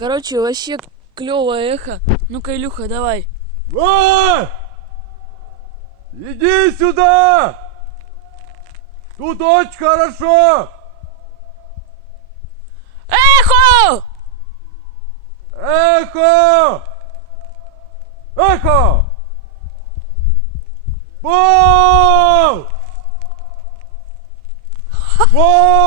Короче, вообще клевое эхо. Ну-ка, Илюха, давай. Иди сюда! Тут очень хорошо! Эхо! Эхо! Эхо! Бом! Бом!